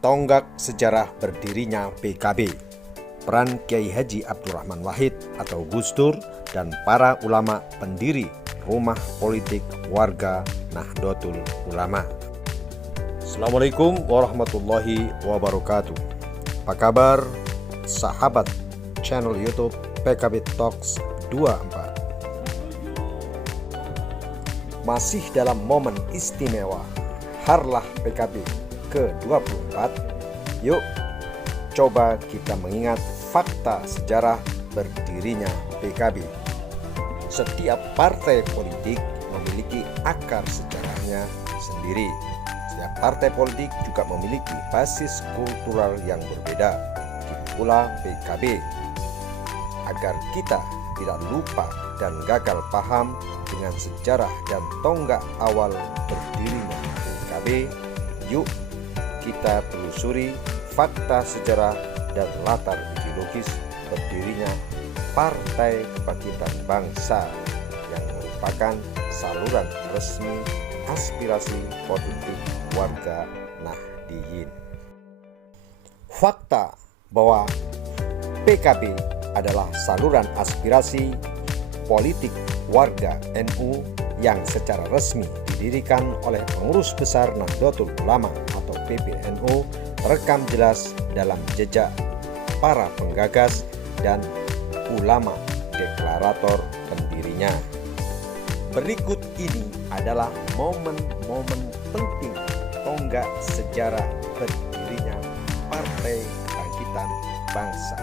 Tonggak sejarah berdirinya PKB, peran Kiai Haji Abdurrahman Wahid atau Gus Dur dan para ulama pendiri Rumah Politik Warga Nahdlatul Ulama. Assalamualaikum warahmatullahi wabarakatuh. Apa kabar sahabat channel YouTube PKB Talks 24? Masih dalam momen istimewa Harlah PKB ke-24, yuk coba kita mengingat fakta sejarah berdirinya PKB. Setiap partai politik memiliki akar sejarahnya sendiri. Setiap partai politik juga memiliki basis kultural yang berbeda. Begitu pula PKB. Agar kita tidak lupa dan gagal paham dengan sejarah dan tonggak awal berdirinya PKB, yuk kita telusuri fakta sejarah dan latar ideologis berdirinya Partai Kebangkitan Bangsa yang merupakan saluran resmi aspirasi politik warga Nahdliyin. Fakta bahwa PKB adalah saluran aspirasi politik warga NU yang secara resmi didirikan oleh pengurus besar Nahdlatul Ulama atau PBNU, terekam jelas dalam jejak para penggagas dan ulama deklarator pendirinya. Berikut ini adalah momen-momen penting tonggak sejarah berdirinya Partai Kebangkitan Bangsa.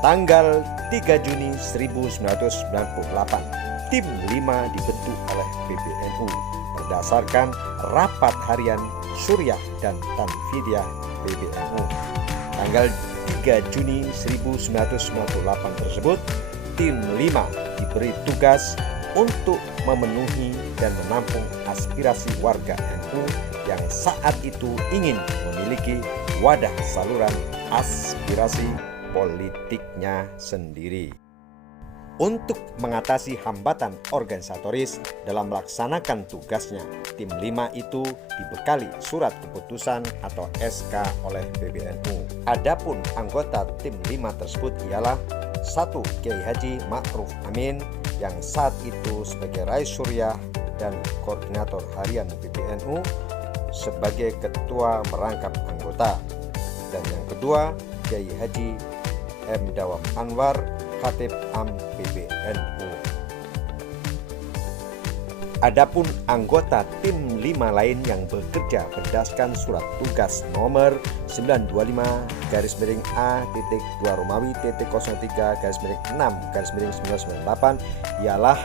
Tanggal 3 Juni 1998, Tim 5 dibentuk oleh PBNU berdasarkan rapat harian Suriah dan Tanfidyah PBNU. Tanggal 3 Juni 1998 tersebut, Tim 5 diberi tugas untuk memenuhi dan menampung aspirasi warga NU yang saat itu ingin memiliki wadah saluran aspirasi politiknya sendiri. Untuk mengatasi hambatan organisatoris dalam melaksanakan tugasnya, Tim 5 itu dibekali surat keputusan atau SK oleh PBNU. Adapun anggota Tim 5 tersebut ialah 1. Kiai Haji Ma'ruf Amin yang saat itu sebagai Rais Suriah dan Koordinator Harian PBNU sebagai Ketua Merangkap Anggota. Dan yang kedua, Kiai Haji M. Dawam Anwar, Khatib Am PBNU. Adapun anggota Tim 5 lain yang bekerja berdasarkan surat tugas nomor 925-2-Romawi-03-6-1998 ialah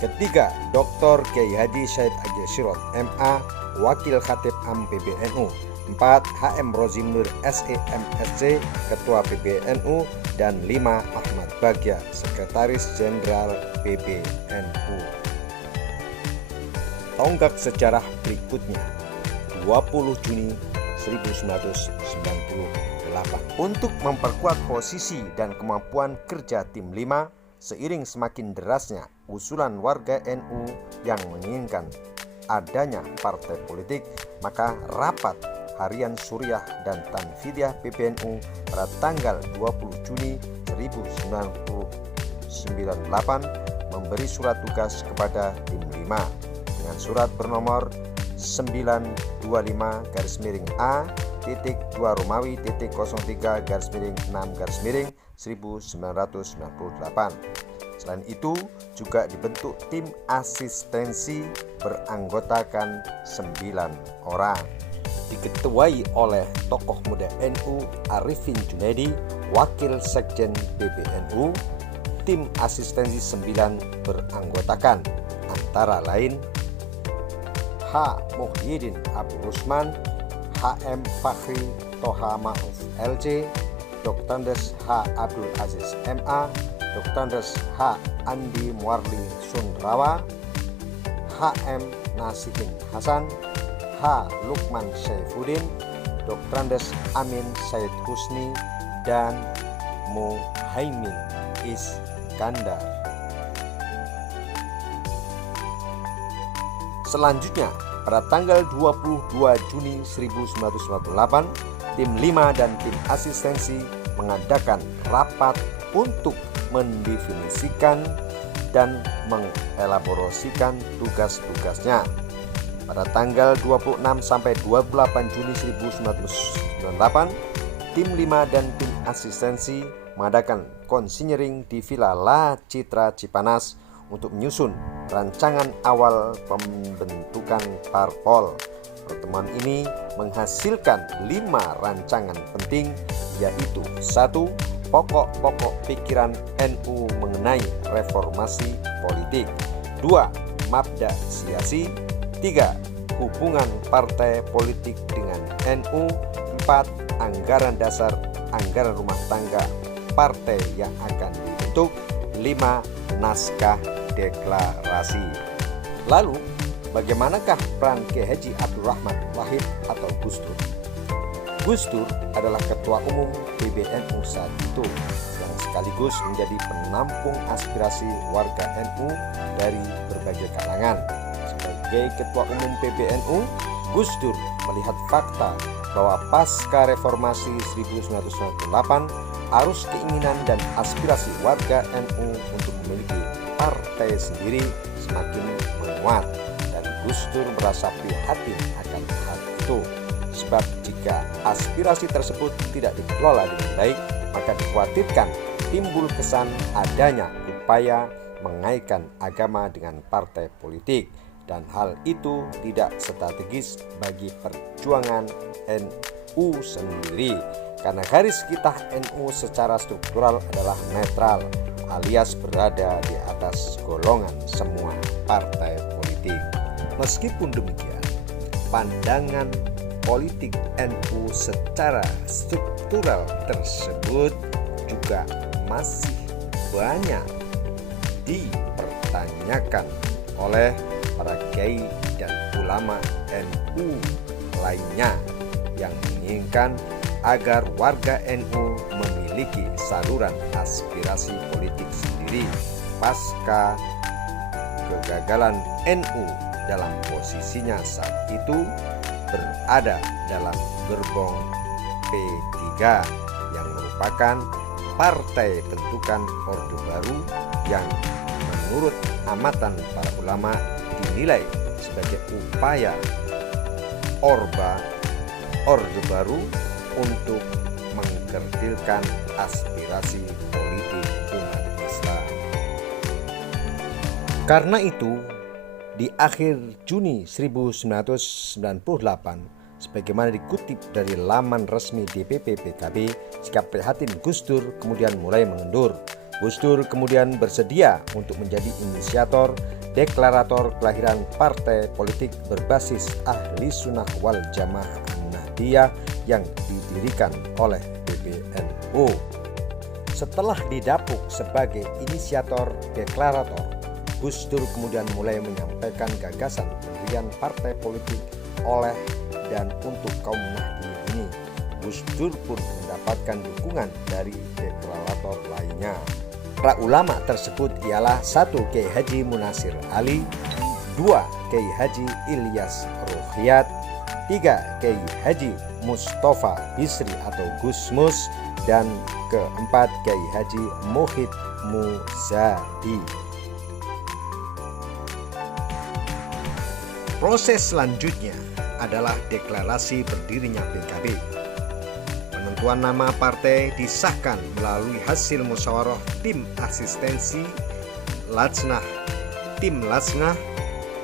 ketiga, Dr. Kiai Haji Syed Agil Sirot MA, Wakil Khatib Am PBNU. 4. HM Rozim Nur SEMSC, Ketua PBNU. Dan 5. Ahmad Bagja, Sekretaris Jenderal PBNU. Tonggak sejarah berikutnya, 20 Juni 1998. Untuk memperkuat posisi dan kemampuan kerja Tim 5, seiring semakin derasnya usulan warga NU yang menginginkan adanya partai politik, maka rapat harian Suriah dan Tanfidyah PBNU pada tanggal 20 Juni 1998 memberi surat tugas kepada Tim 5 dengan surat bernomor 925-A-2-Romawi-03-6-1998. Selain itu juga dibentuk tim asistensi beranggotakan 9 orang. Diketuai oleh tokoh muda NU Arifin Junaidi, Wakil Sekjen PBNU. Tim asistensi 9 beranggotakan antara lain H. Muhyiddin Abu Rusman, HM Fakhri Toha Ma'ruf LC, Dr. H. Abdul Aziz MA, Dr. H. Andi Muarli Sundrawa, HM Nasihin Hasan, H. Lukman Saifuddin, Dr. Amin Said Husni, dan Muhaimin Iskandar. Selanjutnya, pada tanggal 22 Juni 1998, tim 5 dan tim asistensi mengadakan rapat untuk mendefinisikan dan mengelaborasikan tugas-tugasnya. Pada tanggal 26 sampai 28 Juni 1998, tim 5 dan tim asistensi mengadakan konsinyering di Villa La Citra Cipanas untuk menyusun rancangan awal pembentukan parpol. Pertemuan ini menghasilkan 5 rancangan penting, yaitu 1. Pokok-pokok pikiran NU mengenai reformasi politik. 2. Mabda siasi. 3. Hubungan partai politik dengan NU. 4. Anggaran dasar, anggaran rumah tangga partai yang akan dibentuk. 5. Naskah deklarasi. Lalu, bagaimanakah peran Kiai Haji Abdul Rahman Wahid atau Gus Dur? Gus Dur adalah Ketua Umum PBNU saat itu, yang sekaligus menjadi penampung aspirasi warga NU dari berbagai kalangan. Sebagai Ketua Umum PBNU, Gus Dur melihat fakta bahwa pasca reformasi 1998, arus keinginan dan aspirasi warga NU untuk memiliki partai sendiri semakin menguat, dan Gus Dur merasa prihatin akan hal itu. Sebab jika aspirasi tersebut tidak dikelola dengan baik, maka dikhawatirkan timbul kesan adanya upaya mengaitkan agama dengan partai politik, dan hal itu tidak strategis bagi perjuangan NU sendiri, karena garis kitah NU secara struktural adalah netral, alias berada di atas golongan semua partai politik. Meskipun demikian, pandangan politik NU secara struktural tersebut juga masih banyak dipertanyakan oleh para kiai dan ulama NU lainnya yang menginginkan agar warga NU memiliki saluran aspirasi politik sendiri pasca kegagalan NU dalam posisinya saat itu berada dalam gerbong P3 yang merupakan partai bentukan Orde Baru yang menurut amatan para ulama dinilai sebagai upaya Orde Baru untuk mengkerdilkan aspirasi politik umat Islam. Karena itu, di akhir Juni 1998, sebagaimana dikutip dari laman resmi DPP PKB, sikap prihatin Gus Dur kemudian mulai mengendur. Gus Dur kemudian bersedia untuk menjadi inisiator deklarator kelahiran partai politik berbasis Ahli Sunnah wal Jamaah Nahdiyah yang didirikan oleh PBNU. Setelah didapuk sebagai inisiator deklarator, Gus Dur kemudian mulai menyampaikan gagasan pendirian partai politik oleh dan untuk kaum Nahdliyin ini. Gus Dur pun mendapatkan dukungan dari deklarator lainnya. Para ulama tersebut ialah 1. Kiai Haji Munasir Ali, 2. Kiai Haji Ilyas Ruhyat, 3. Kiai Haji Mustafa Bisri atau Gusmus, dan keempat Kiai Haji Muhid Muzadi. Proses selanjutnya adalah deklarasi berdirinya PKB. Penentuan nama partai disahkan melalui hasil musyawarah tim asistensi Lajnah, tim Lajnah,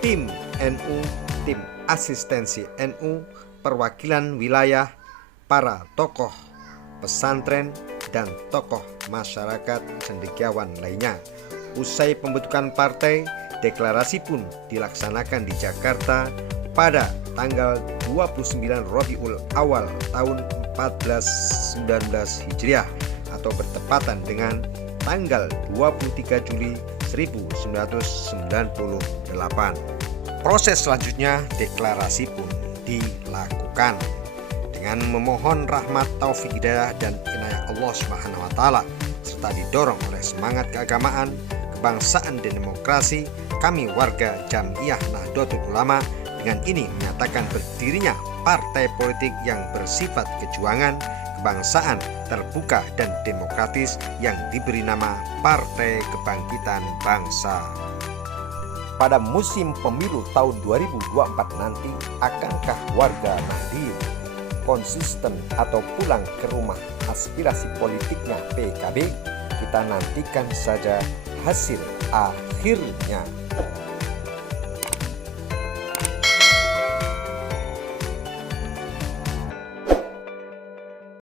tim NU, tim asistensi NU, perwakilan wilayah, para tokoh pesantren, dan tokoh masyarakat cendekiawan lainnya. Usai pembentukan partai, deklarasi pun dilaksanakan di Jakarta pada tanggal 29 Rabiul Awal tahun 1419 Hijriah atau bertepatan dengan tanggal 23 Juli 1998. Proses selanjutnya deklarasi pun dilakukan dengan memohon rahmat taufik hidayah dan inayah Allah Subhanahu wa taala serta didorong oleh semangat keagamaan, kebangsaan dan demokrasi, kami warga Jam'iyah Nahdlatul Ulama dengan ini menyatakan berdirinya partai politik yang bersifat kejuangan, kebangsaan, terbuka dan demokratis yang diberi nama Partai Kebangkitan Bangsa. Pada musim pemilu tahun 2024 nanti, akankah warga Nahdien konsisten atau pulang ke rumah aspirasi politiknya PKB? Kita nantikan saja hasil akhirnya.